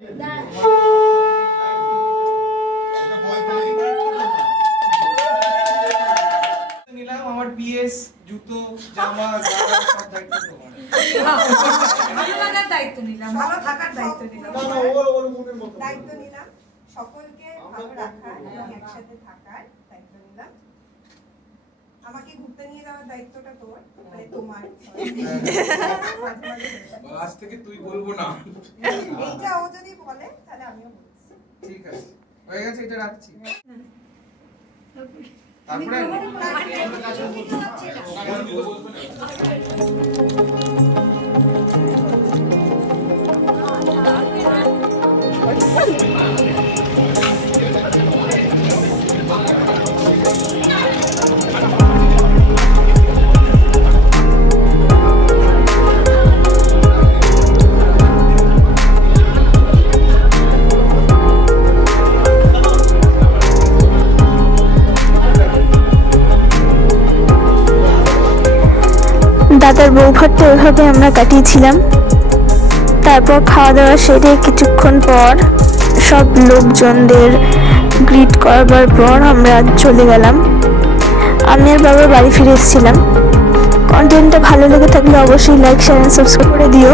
নিলাম আমার পিএস জুতো জামা সব দায়িত্ব তোমার। ভালো লাগার দায়িত্ব নিলাম, ভালো থাকার দায়িত্ব নিলাম, দায়িত্ব নিলাম, সকলকে ভালো রাখার এবং একসাথে থাকার দায়িত্ব নিলাম। আমাকে ঘুরতে নিয়ে যাওয়ার দায়িত্বটা তোর, মানে তোমার। আজ থেকে তুই বলবো না, এইটা ও যদি বলে তাহলে আমিও বলছি। ঠিক আছে, হয়ে গেছে, এটা রাখছি। দাদার বৌভাতটা ওইভাবে আমরা কাটিয়েছিলাম। তারপর খাওয়া দাওয়া সেরে কিছুক্ষণ পর সব লোকজনদের গ্রিট করবার পর আমরা চলে গেলাম। আমি আর বাবা বাড়ি ফিরে এসেছিলাম। কন্টেন্টটা ভালো লেগে থাকলে অবশ্যই লাইক, শেয়ার এন্ড সাবস্ক্রাইব করে দিও।